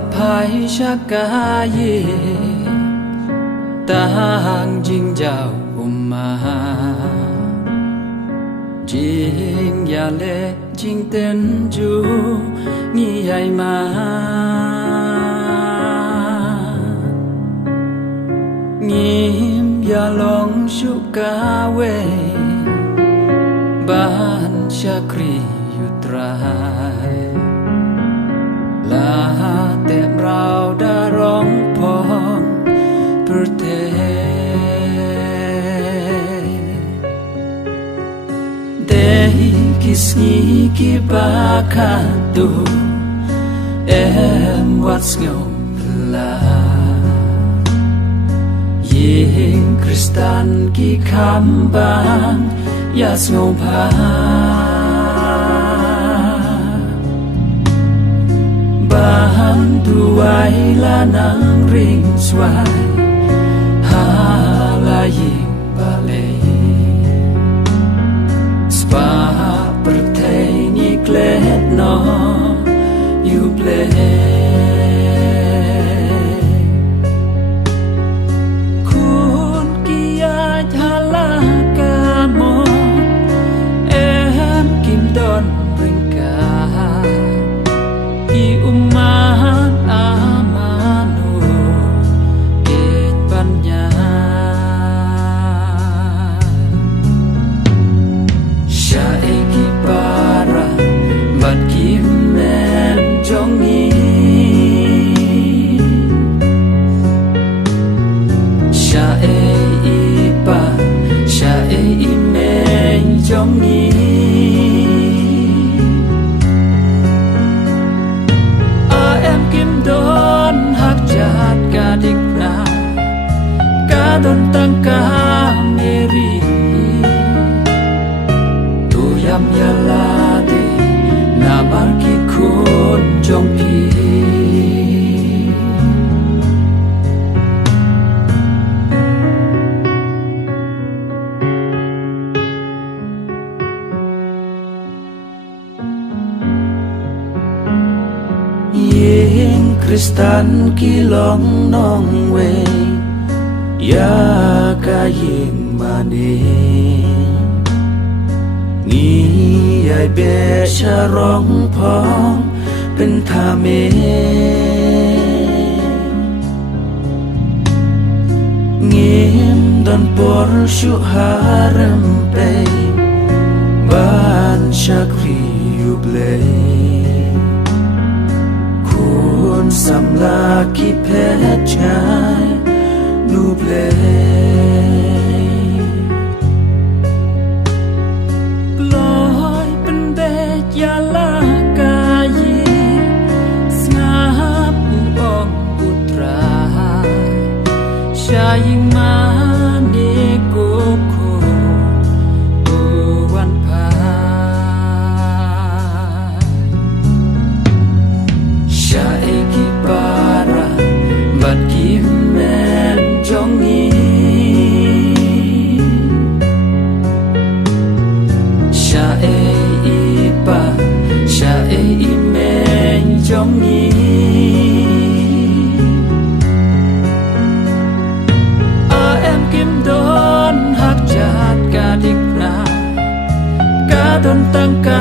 phai cha ca ye ta hàng jing giao ma jing ya le jing ten ju ni ai ma ngim ya long shu ca we ban chakri yutrai la tem rao da rong pong per te dei kisni ki ba kha tu em what's ngom la ying kristan ki kham bang yas ngom pa bahan duai la nang ring swai ha la ying bale spa pertei ni klet no you play kun kia thala ka mo em kim don ring ka i umat amanu et panya syae ki para bat kim men jongi syae ipa syae imeng jongi don hak jahat kadik na kadon tangka meri tu yam yalade na barki kun jongpi Kristan kilong nong we ya kaying mani ngi ai be sharong pong pen thame ngim don por shu haram pe ban shakri yuble samla ki pechai nuble loy pen be yala kayi snap ong putra shaying mani koko wan pa para bat kim men jongi syae ipa syae imeng jongi am kim don hak jahat kadik na kadon tangka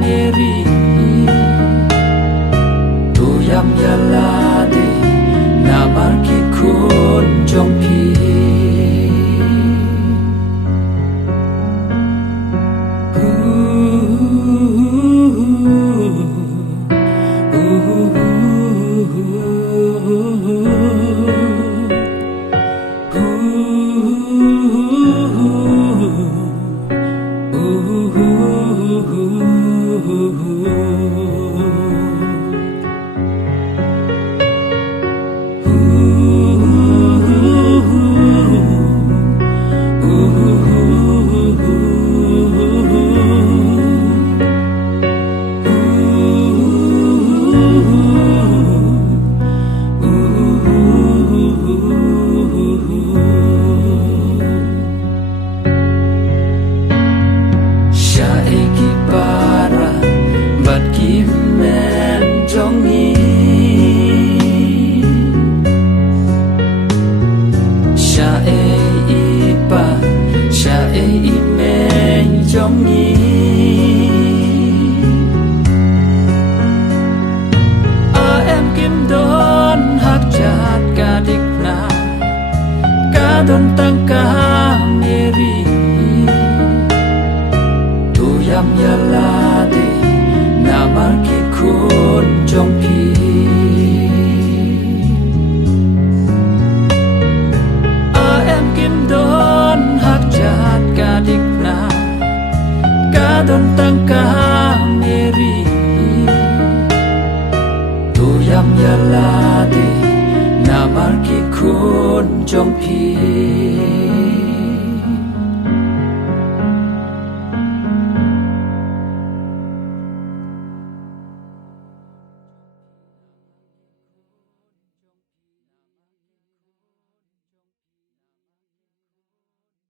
meri yam yalade na barki kun jongpi ooh trong nhí em kim đón hát chát cả địch na cả đón tăng cả meri tu yam yala de na mar ki khôn trong pi em kim đón hát chát cả địch na cả đón tăng cả meri yam yala de na mar ki khôn trong pi